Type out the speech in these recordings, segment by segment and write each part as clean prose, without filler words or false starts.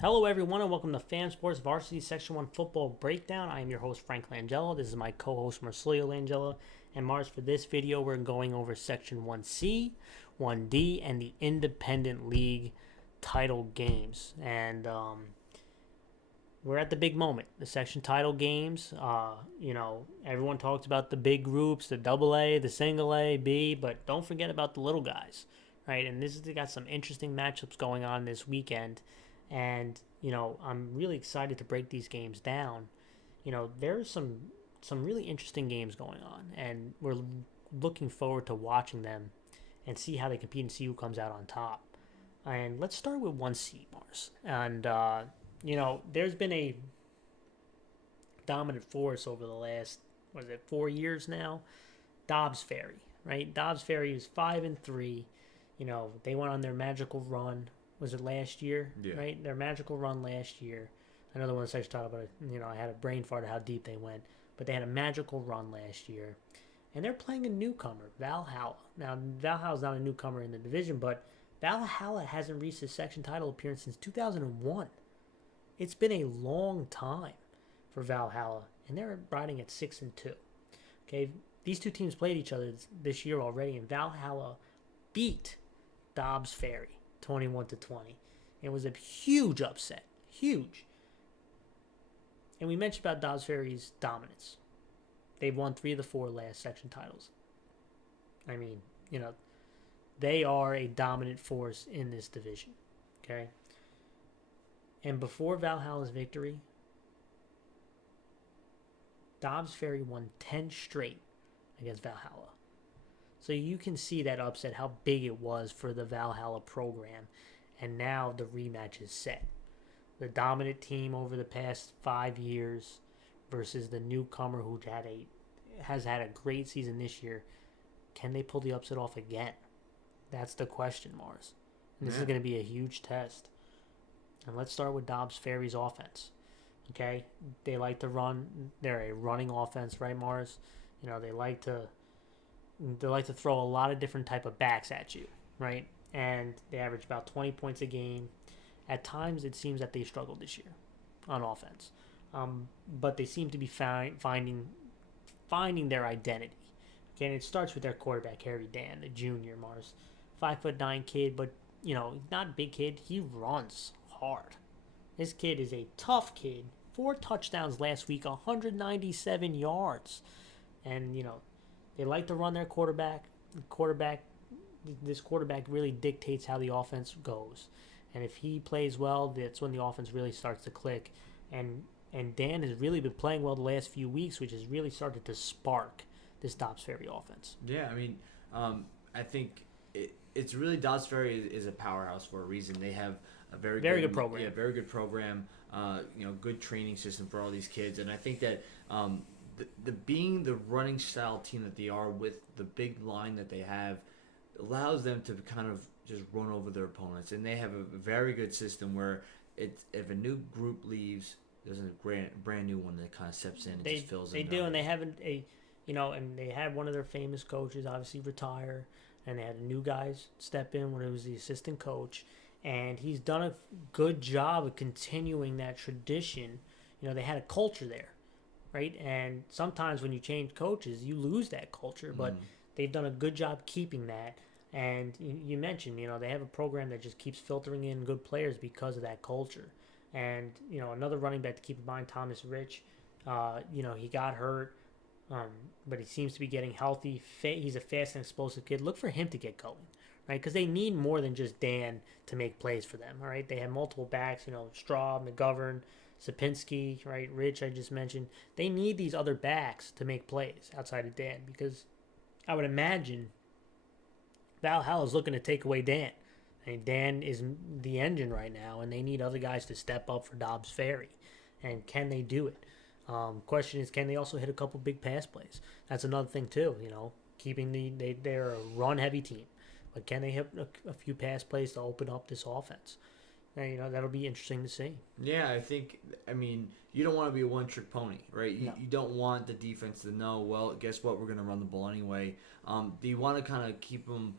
Hello, everyone, and welcome to FaM Sports Varsity Section 1 Football Breakdown. I am your host, Frank Langella. This is my co-host, Marcelio Langella. And Mars, for this video, we're going over Section 1C, 1D, and the Independent League title games. And we're at the big moment, the section title games. Everyone talks about the big groups, the double A, the single A, B, but don't forget about the little guys, right? And this has got some interesting matchups going on this weekend. And, I'm really excited to break these games down. There's some really interesting games going on, and we're looking forward to watching them and see how they compete and see who comes out on top. And let's start with 1C, Mars. And, there's been a dominant force over the last, 4 years now? Dobbs Ferry, right? Dobbs Ferry is 5-3. They went on their magical run. Was it last year? Yeah. Right? Their magical run last year. I know the one section talked about it. I had a brain fart of how deep they went. But they had a magical run last year. And they're playing a newcomer, Valhalla. Now, Valhalla's not a newcomer in the division, but Valhalla hasn't reached a section title appearance since 2001. It's been a long time for Valhalla, and they're riding at 6-2. Okay, these two teams played each other this year already, and Valhalla beat Dobbs Ferry 21-20. It was a huge upset, huge. And we mentioned about Dobbs Ferry's dominance. They've won 3 of the 4 last section titles. I mean, they are a dominant force in this division. Okay. And before Valhalla's victory, Dobbs Ferry won 10 straight against Valhalla. So you can see that upset, how big it was for the Valhalla program. And now the rematch is set. The dominant team over the past 5 years versus the newcomer who has had a great season this year. Can they pull the upset off again? That's the question, Mars. And this is going to be a huge test. And let's start with Dobbs Ferry's offense. Okay? They like to run. They're a running offense, right, Mars? They like to throw a lot of different type of backs at you, right? And they average about 20 points a game. At times, it seems that they struggled this year on offense, but they seem to be finding their identity. Okay, and it starts with their quarterback, Harry Dan, the junior, Mars, 5'9" kid, but he's not a big kid. He runs hard. This kid is a tough kid. 4 touchdowns last week, 197 yards, and they like to run their quarterback. This quarterback really dictates how the offense goes. And if he plays well, that's when the offense really starts to click. And Dan has really been playing well the last few weeks, which has really started to spark this Dobbs Ferry offense. Yeah, I mean, I think it's really Dobbs Ferry is a powerhouse for a reason. They have a very good program. Yeah, very good program. Good training system for all these kids. And I think that being the running style team that they are with the big line that they have allows them to kind of just run over their opponents. And they have a very good system where if a new group leaves, there's a brand new one that kind of steps in and just fills in. They do, and they haven't and they had one of their famous coaches obviously retire, and they had a new guy step in when it was the assistant coach, and he's done a good job of continuing that tradition. They had a culture there, right? And sometimes when you change coaches, you lose that culture, but they've done a good job keeping that. And you mentioned, they have a program that just keeps filtering in good players because of that culture. And, another running back to keep in mind, Thomas Rich, he got hurt, but he seems to be getting healthy. He's a fast and explosive kid. Look for him to get going, right? Because they need more than just Dan to make plays for them, all right? They have multiple backs, Straw, McGovern, Sapinski, right? Rich, I just mentioned. They need these other backs to make plays outside of Dan, because I would imagine Valhalla is looking to take away Dan. I mean, Dan is the engine right now, and they need other guys to step up for Dobbs Ferry. And can they do it? Question is, can they also hit a couple big pass plays? That's another thing too. Keeping they're a run-heavy team, but can they hit a few pass plays to open up this offense? And, that'll be interesting to see. Yeah, I mean, you don't want to be a one-trick pony, right? You don't want the defense to know, well, guess what, we're going to run the ball anyway. Do you want to kind of keep them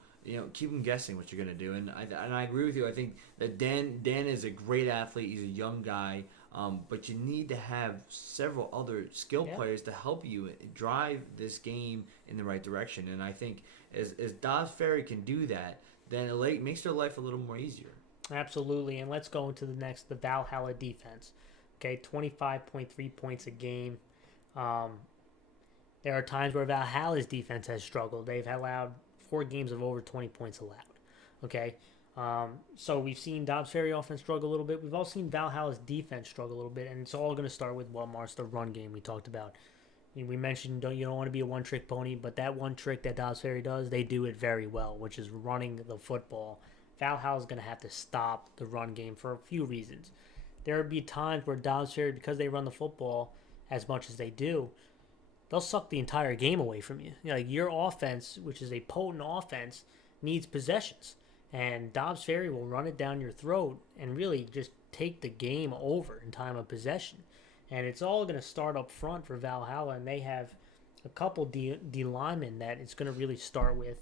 keep them guessing what you're going to do. And I agree with you. I think that Dan is a great athlete. He's a young guy. But you need to have several other skill players to help you drive this game in the right direction. And I think as Dobbs Ferry can do that, then it makes their life a little more easier. Absolutely. And let's go into the Valhalla defense. Okay, 25.3 points a game. There are times where Valhalla's defense has struggled. They've allowed 4 games of over 20 points allowed. Okay. So we've seen Dobbs Ferry offense struggle a little bit. We've also seen Valhalla's defense struggle a little bit, and it's all going to start with Mars, the run game we talked about. We mentioned you don't want to be a one-trick pony, but that one trick that Dobbs Ferry does, they do it very well, which is running the football. Valhalla's going to have to stop the run game for a few reasons. There will be times where Dobbs Ferry, because they run the football as much as they do, they'll suck the entire game away from you. Like your offense, which is a potent offense, needs possessions. And Dobbs Ferry will run it down your throat and really just take the game over in time of possession. And it's all going to start up front for Valhalla, and they have a couple D linemen that it's going to really start with.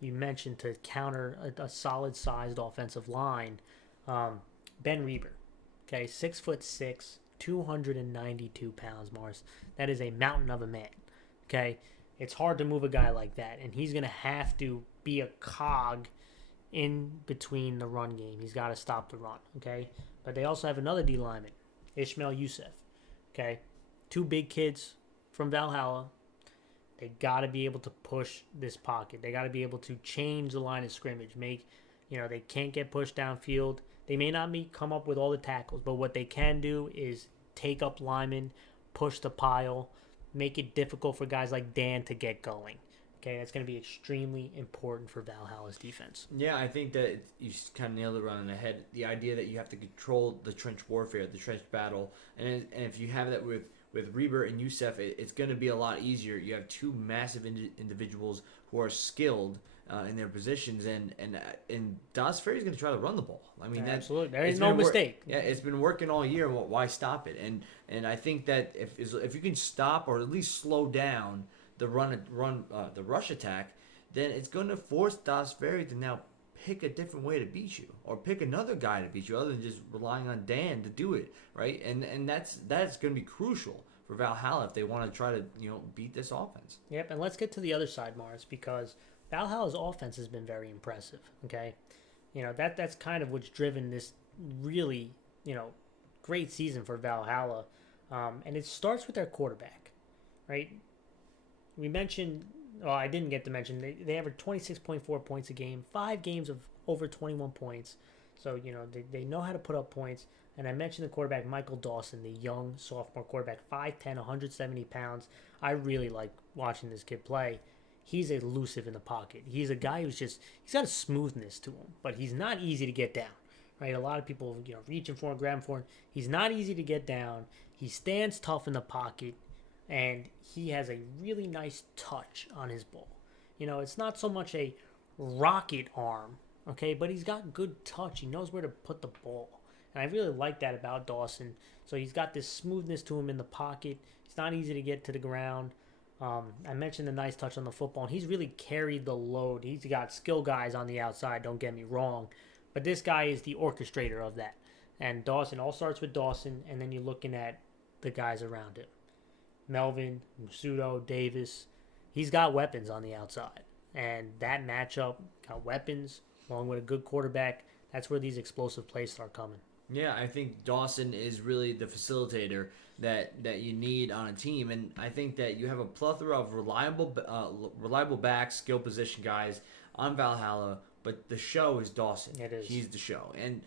You mentioned to counter a solid-sized offensive line. Ben Reber, okay, 6'6", 292 pounds, Mars. That is a mountain of a man, okay? It's hard to move a guy like that, and he's going to have to be a cog in between the run game. He's got to stop the run, okay? But they also have another D lineman, Ishmael Youssef, okay? 2 big kids from Valhalla. They got to be able to push this pocket. They got to be able to change the line of scrimmage. They can't get pushed downfield. They may not come up with all the tackles, but what they can do is take up linemen, push the pile, make it difficult for guys like Dan to get going. Okay, that's going to be extremely important for Valhalla's defense. Yeah, I think that you kind of nailed it right on the head. The idea that you have to control the trench warfare, the trench battle, and if you have that with Reber and Youssef, it's going to be a lot easier. You have 2 massive individuals who are skilled in their positions, and Dobbs Ferry is going to try to run the ball. I mean, absolutely, there is no mistake. Yeah, it's been working all year. Why stop it? And I think that if you can stop or at least slow down the rush attack, then it's going to force Dobbs Ferry to now pick a different way to beat you, or pick another guy to beat you, other than just relying on Dan to do it, right? And that's going to be crucial for Valhalla if they want to try to beat this offense. Yep, and let's get to the other side, Mars, because Valhalla's offense has been very impressive. Okay, that's kind of what's driven this really great season for Valhalla, and it starts with their quarterback, right? We mentioned, I didn't get to mention, they average 26.4 points a game, 5 games of over 21 points. So, they know how to put up points. And I mentioned the quarterback, Michael Dawson, the young sophomore quarterback, 5'10", 170 pounds. I really like watching this kid play. He's elusive in the pocket. He's a guy who's he's got a smoothness to him, but he's not easy to get down, right? A lot of people, reaching for him, grabbing for him. He's not easy to get down. He stands tough in the pocket. And he has a really nice touch on his ball. It's not so much a rocket arm, okay, but he's got good touch. He knows where to put the ball. And I really like that about Dawson. So he's got this smoothness to him in the pocket. It's not easy to get to the ground. I mentioned the nice touch on the football, and he's really carried the load. He's got skill guys on the outside, don't get me wrong. But this guy is the orchestrator of that. And Dawson, all starts with Dawson, and then you're looking at the guys around him. Melvin, Musudo, Davis. He's got weapons on the outside. And that matchup, got weapons, along with a good quarterback. That's where these explosive plays start coming. Yeah, I think Dawson is really the facilitator that you need on a team. And I think that you have a plethora of reliable backs, skill position guys on Valhalla. But the show is Dawson. It is. He's the show. And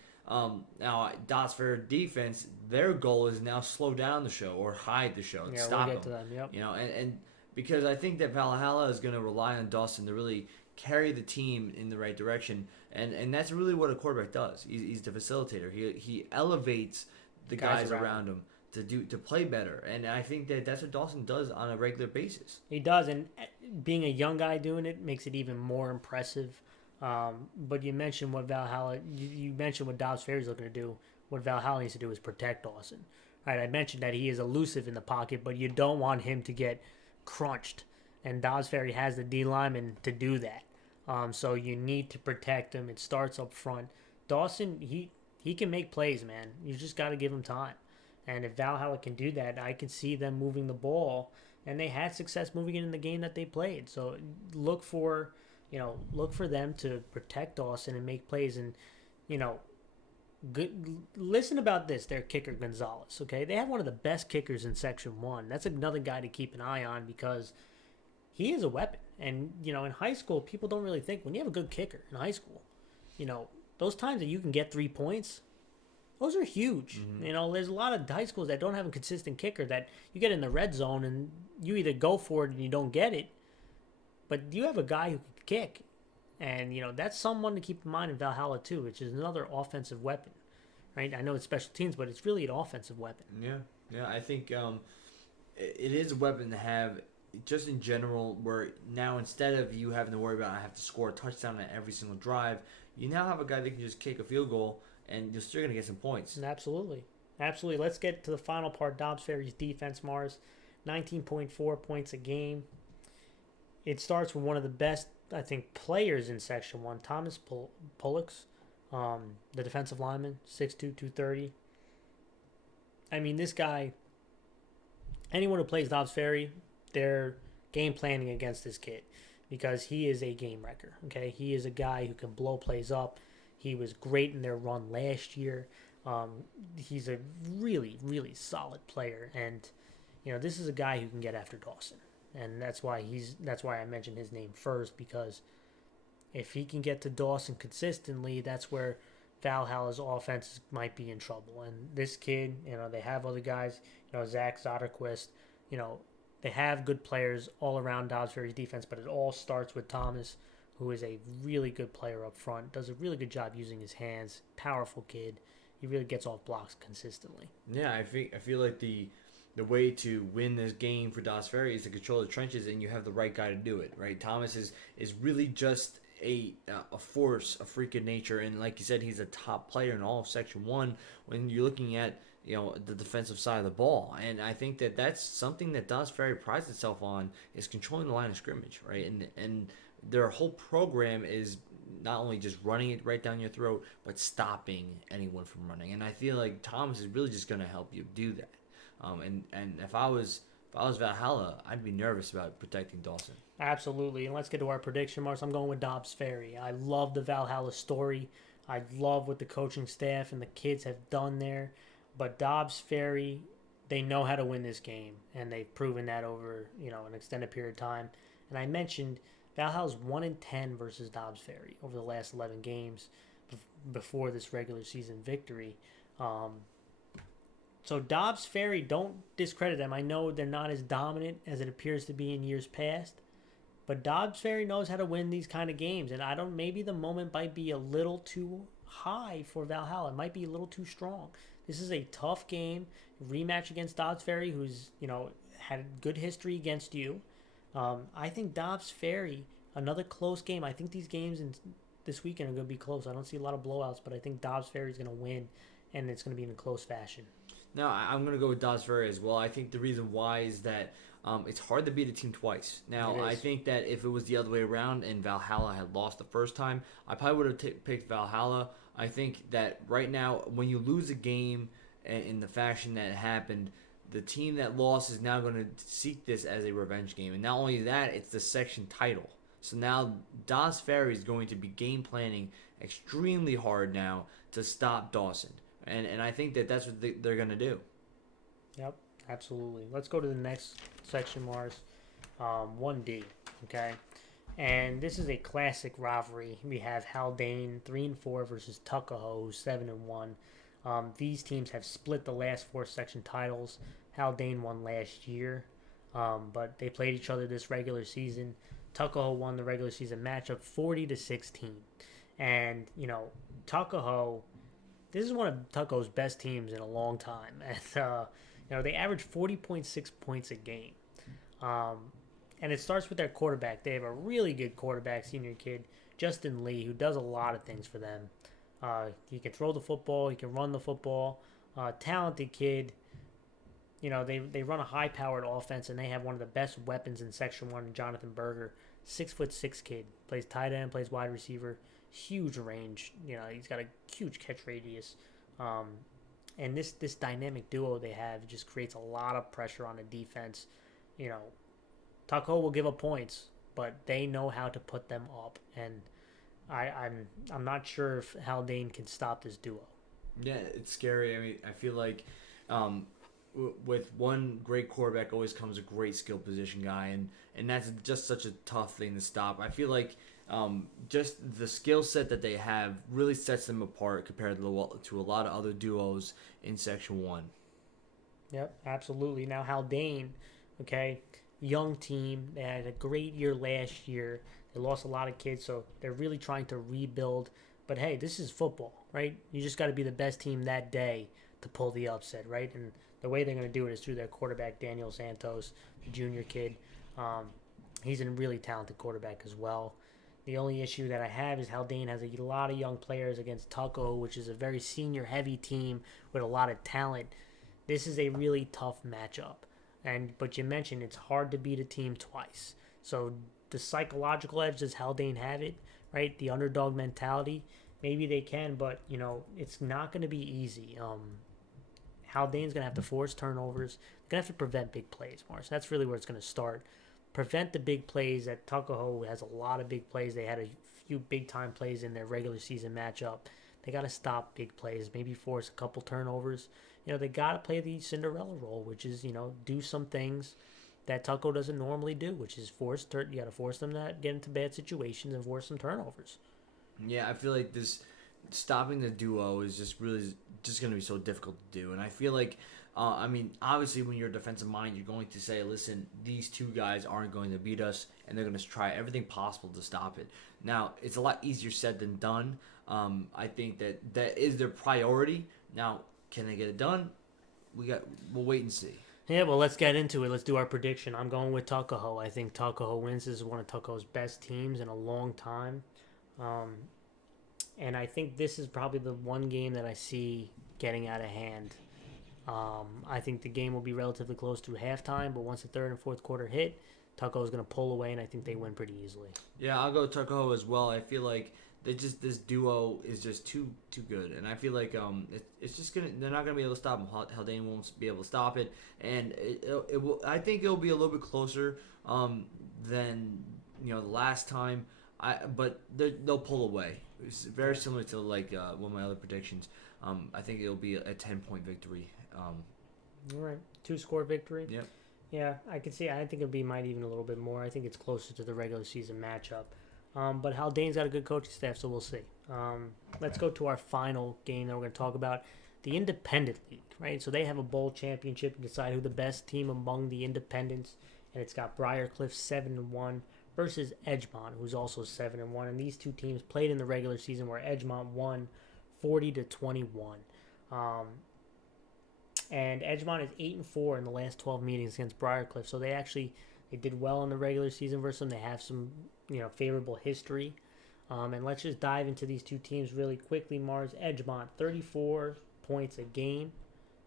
now, Dobbs Ferry defense, their goal is now slow down the show or hide the show and stop we'll get to them. Yep. And because I think that Valhalla is going to rely on Dawson to really carry the team in the right direction, and that's really what a quarterback does. He's the facilitator. He elevates the guys around him to play better, and I think that's what Dawson does on a regular basis. He does, and being a young guy doing it makes it even more impressive. But you mentioned what you mentioned what Dobbs Ferry is looking to do. What Valhalla needs to do is protect Dawson. Right? I mentioned that he is elusive in the pocket, but you don't want him to get crunched. And Dobbs Ferry has the D lineman to do that. So you need to protect him. It starts up front. Dawson, he can make plays, man. You just got to give him time. And if Valhalla can do that, I can see them moving the ball. And they had success moving it in the game that they played. So look for, look for them to protect Dawson and make plays. And, good. Listen about this. Their kicker Gonzalez. Okay, they have one of the best kickers in Section 1. That's another guy to keep an eye on because he is a weapon. And, in high school, people don't really think when you have a good kicker in high school, those times that you can get 3 points, those are huge. Mm-hmm. There's a lot of high schools that don't have a consistent kicker that you get in the red zone and you either go for it and you don't get it, but you have a guy who can kick. And, that's someone to keep in mind in Valhalla, too, which is another offensive weapon, right? I know it's special teams, but it's really an offensive weapon. Yeah, I think it is a weapon to have just in general, where now instead of you having to worry about I have to score a touchdown on every single drive, you now have a guy that can just kick a field goal and you're still going to get some points. Absolutely. Let's get to the final part. Dobbs Ferry's defense, Mars. 19.4 points a game. It starts with one of the best, I think, players in Section 1, Thomas Pullix, the defensive lineman, 6'2", 230. I mean, this guy, anyone who plays Dobbs Ferry, they're game planning against this kid because he is a game wrecker. Okay, he is a guy who can blow plays up. He was great in their run last year. He's a really, really solid player, and this is a guy who can get after Dawson, and that's why I mentioned his name first, because if he can get to Dawson consistently, that's where Valhalla's offense might be in trouble. And this kid, they have other guys, Zach Zoderquist, they have good players all around Dobbs Ferry's defense, but it all starts with Thomas, who is a really good player up front, does a really good job using his hands, powerful kid. He really gets off blocks consistently. Yeah, I feel like the way to win this game for Dobbs Ferry is to control the trenches, and you have the right guy to do it, right? Thomas is really just a force, a freak of nature, and like you said, he's a top player in all of Section 1 when you're looking at the defensive side of the ball. And I think that that's something that Dobbs Ferry prides itself on, is controlling the line of scrimmage, right? And their whole program is not only just running it right down your throat, but stopping anyone from running. And I feel like Thomas is really just going to help you do that. And if I was Valhalla, I'd be nervous about protecting Dawson. Absolutely. And let's get to our prediction, Mars. I'm going with Dobbs Ferry. I love the Valhalla story. I love what the coaching staff and the kids have done there. But Dobbs Ferry, they know how to win this game, and they've proven that over an extended period of time. And I mentioned Valhalla's 1-10 versus Dobbs Ferry over the last 11 games before this regular season victory. So Dobbs Ferry, don't discredit them. I know they're not as dominant as it appears to be in years past, but Dobbs Ferry knows how to win these kind of games. And maybe the moment might be a little too high for Valhalla. It might be a little too strong. This is a tough game, rematch against Dobbs Ferry, who's had a good history against you. I think Dobbs Ferry, another close game. I think these games this weekend are going to be close. I don't see a lot of blowouts, but I think Dobbs Ferry is going to win, and it's going to be in a close fashion. No, I'm going to go with Dobbs Ferry as well. I think the reason why is that it's hard to beat a team twice. Now, I think that if it was the other way around and Valhalla had lost the first time, I probably would have picked Valhalla. I think that right now, when you lose a game in the fashion that it happened, the team that lost is now going to seek this as a revenge game. And not only that, it's the section title. So now Dobbs Ferry is going to be game planning extremely hard now to stop Dawson. And I think that that's what they're going to do. Yep, absolutely. Let's go to the next section, Mars. 1D, okay? And this is a classic rivalry. We have Haldane 3-4 versus Tuckahoe, who's 7-1. These teams have split the last 4 section titles. Haldane won last year, but they played each other this regular season. Tuckahoe won the regular season matchup 40-16. And, Tuckahoe, this is one of Tuckahoe's best teams in a long time. And, they average 40.6 points a game. And it starts with their quarterback. They have a really good quarterback, senior kid, Justin Lee, who does a lot of things for them. He can throw the football. He can run the football. Talented kid. they run a high-powered offense, and they have one of the best weapons in Section 1, Jonathan Berger. 6'6" kid. Plays tight end, plays wide receiver. Huge range. He's got a huge catch radius. And this dynamic duo they have just creates a lot of pressure on the defense. Taco will give up points, but they know how to put them up. And I'm not sure if Haldane can stop this duo. Yeah, it's scary. I mean, I feel like with one great quarterback always comes a great skill position guy, and that's just such a tough thing to stop. I feel like just the skill set that they have really sets them apart compared to a lot of other duos in Section 1. Yep, absolutely. Now Haldane, okay, young team. They had a great year last year. They lost a lot of kids, so they're really trying to rebuild. But hey, this is football, right? You just got to be the best team that day to pull the upset, right? And the way they're going to do it is through their quarterback, Daniel Santos, the junior kid. He's a really talented quarterback as well. The only issue that I have is Haldane has a lot of young players against Tucko, which is a very senior-heavy team with a lot of talent. This is a really tough matchup. But you mentioned it's hard to beat a team twice. So the psychological edge, does Haldane have it, right? The underdog mentality, maybe they can, but, it's not going to be easy. Haldane's going to have to force turnovers. They're going to have to prevent big plays more. So that's really where it's going to start. Prevent the big plays. That Tuckahoe has a lot of big plays. They had a few big-time plays in their regular season matchup. They got to stop big plays, maybe force a couple turnovers. They got to play the Cinderella role, which is, do some things that Tucko doesn't normally do, which is you got to force them to get into bad situations and force some turnovers. Yeah, I feel like this stopping the duo is just really just going to be so difficult to do. And I feel like, obviously when you're a defensive mind, you're going to say, listen, these two guys aren't going to beat us, and they're going to try everything possible to stop it. Now, it's a lot easier said than done. I think that is their priority. Now, can they get it done? We'll wait and see. Yeah, well, let's get into it. Let's do our prediction. I'm going with Tuckahoe. I think Tuckahoe wins. This is one of Tuckahoe's best teams in a long time. And I think this is probably the one game that I see getting out of hand. I think the game will be relatively close through halftime, but once the third and fourth quarter hit, Tuckahoe is going to pull away, and I think they win pretty easily. Yeah, I'll go Tuckahoe as well. I feel like this duo is just too good, and I feel like it's just they're not gonna be able to stop them. Haldane won't be able to stop it, and it will. I think it'll be a little bit closer than the last time. But they'll pull away. It's very similar to one of my other predictions. I think it'll be a 10-point victory. All right, 2-score victory. Yep. Yeah, I could see. I think might even a little bit more. I think it's closer to the regular season matchup. But Haldane's got a good coaching staff, so we'll see. Let's go to our final game that we're going to talk about, the Independent League, right? So they have a bowl championship to decide who the best team among the independents, and it's got Briarcliff 7-1 versus Edgemont, who's also 7-1. And these two teams played in the regular season where Edgemont won 40-21. And Edgemont is 8-4 in the last 12 meetings against Briarcliff, so they did well in the regular season versus them. They have some favorable history. And let's just dive into these two teams really quickly. Mars, Edgemont, 34 points a game.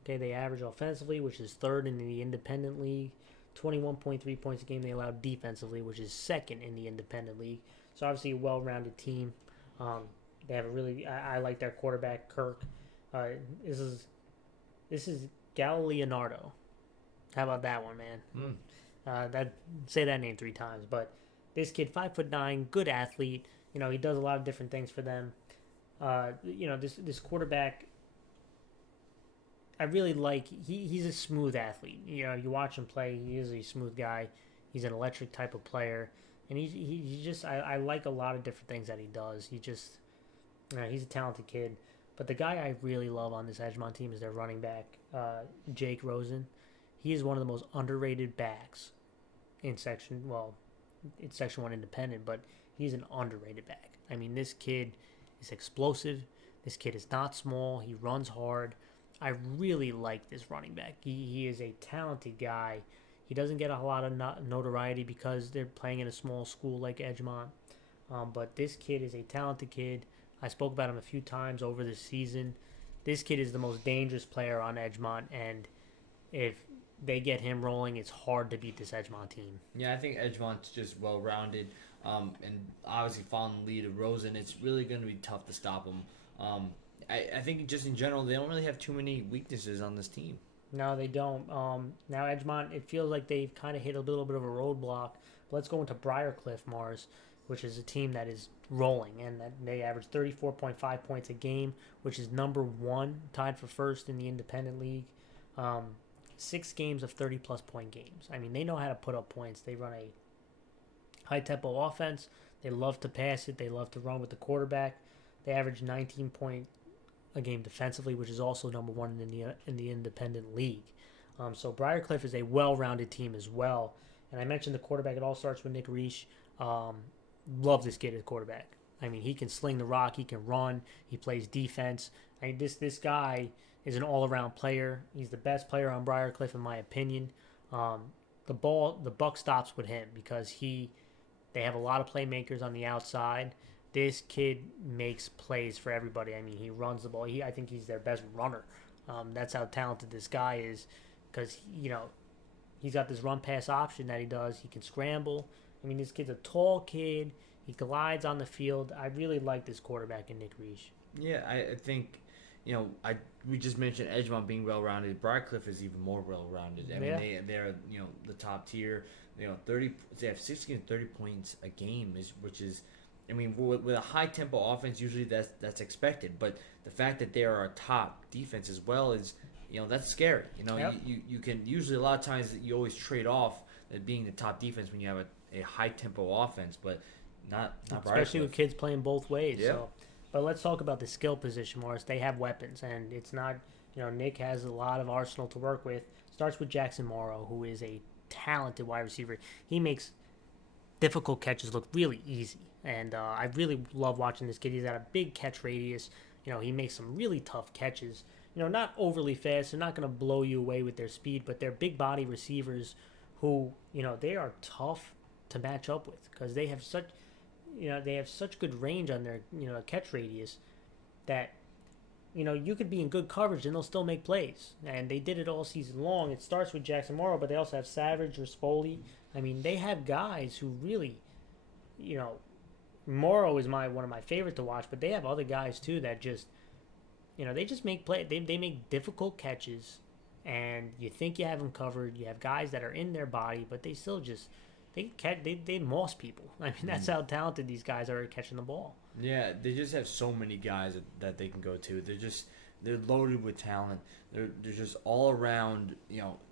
Okay, they average offensively, which is third in the Independent League. 21.3 points a game they allow defensively, which is second in the Independent League. So obviously a well-rounded team. They have I like their quarterback, Kirk. This is Leonardo. How about that one, man? Say that name 3 times, but this kid, 5'9", good athlete. He does a lot of different things for them. This quarterback, I really like. He's a smooth athlete. You watch him play. He is a smooth guy. He's an electric type of player, and he just I like a lot of different things that he does. He's a talented kid. But the guy I really love on this Edgemont team is their running back, Jake Rosen. He is one of the most underrated backs in Section 1 Independent, but he's an underrated back. I mean, this kid is explosive. This kid is not small. He runs hard. I really like this running back. He is a talented guy. He doesn't get a lot of notoriety because they're playing in a small school like Edgemont. But this kid is a talented kid. I spoke about him a few times over the season. This kid is the most dangerous player on Edgemont, and if they get him rolling, it's hard to beat this Edgemont team. Yeah, I think Edgemont's just well-rounded, and obviously following the lead of Rosen, it's really going to be tough to stop them. I think just in general, they don't really have too many weaknesses on this team. No, they don't. Now Edgemont, it feels like they've kind of hit a little bit of a roadblock. Let's go into Briarcliff, Mars, which is a team that is rolling, and that they average 34.5 points a game, which is number one, tied for first in the independent league. 6 games of 30-plus point games. I mean, they know how to put up points. They run a high-tempo offense. They love to pass it. They love to run with the quarterback. They average 19 points a game defensively, which is also number one in the independent league. So Briarcliff is a well-rounded team as well. And I mentioned the quarterback. It all starts with Nick Reich. Love this kid as quarterback. I mean, he can sling the rock. He can run. He plays defense. I mean, this guy is an all-around player. He's the best player on Briarcliff, in my opinion. The buck stops with him because they have a lot of playmakers on the outside. This kid makes plays for everybody. I mean, he runs the ball. I think he's their best runner. That's how talented this guy is because, he's got this run-pass option that he does. He can scramble. I mean, this kid's a tall kid. He glides on the field. I really like this quarterback in Nick Reich. Yeah, I think, we just mentioned Edgemont being well-rounded. Briarcliff is even more well-rounded. I mean, they're the top tier. They have 16 to 30 points a game, which is. I mean, with a high-tempo offense, usually that's expected. But the fact that they are a top defense as well is, that's scary. Yep. You can usually a lot of times you always trade off being the top defense when you have a high-tempo offense, but not especially with kids playing both ways. Yeah. So, but let's talk about the skill position, Morris. They have weapons, and it's not. Nick has a lot of arsenal to work with. Starts with Jackson Morrow, who is a talented wide receiver. He makes difficult catches look really easy. And I really love watching this kid. He's got a big catch radius. He makes some really tough catches. Not overly fast. They're not going to blow you away with their speed, but they're big body receivers who, they are tough to match up with because they have such good range on their, catch radius that, you could be in good coverage and they'll still make plays. And they did it all season long. It starts with Jackson Morrow, but they also have Savage or Spoli. I mean, they have guys who really, Morrow is one of my favorite to watch, but they have other guys too that just, they just make play. They make difficult catches, and you think you have them covered. You have guys that are in their body, but they still just they moss people. I mean, that's how talented these guys are at catching the ball. Yeah, they just have so many guys that they can go to. They're loaded with talent. They're just all around,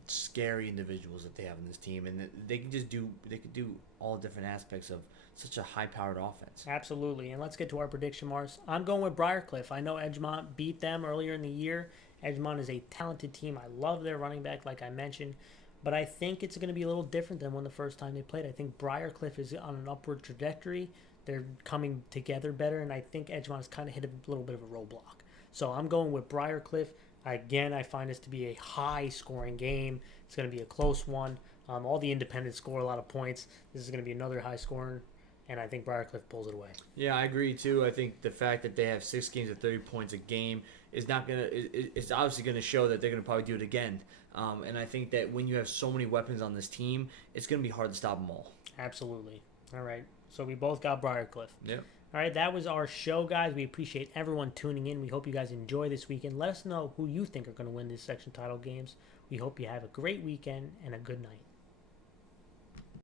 scary individuals that they have in this team, and they could do all different aspects of such a high-powered offense. Absolutely. And let's get to our prediction, Mars. I'm going with Briarcliff. I know Edgemont beat them earlier in the year. Edgemont is a talented team. I love their running back, like I mentioned. But I think it's going to be a little different than when the first time they played. I think Briarcliff is on an upward trajectory. They're coming together better, and I think Edgemont has kind of hit a little bit of a roadblock. So I'm going with Briarcliff. Again, I find this to be a high-scoring game. It's going to be a close one. All the independents score a lot of points. This is going to be another high-scoring, and I think Briarcliff pulls it away. Yeah, I agree too. I think the fact that they have 6 games of 30 points a game is not gonna. It's obviously going to show that they're going to probably do it again. And I think that when you have so many weapons on this team, it's going to be hard to stop them all. Absolutely. All right. So we both got Briarcliff. Yep. All right, that was our show, guys. We appreciate everyone tuning in. We hope you guys enjoy this weekend. Let us know who you think are going to win these section title games. We hope you have a great weekend and a good night.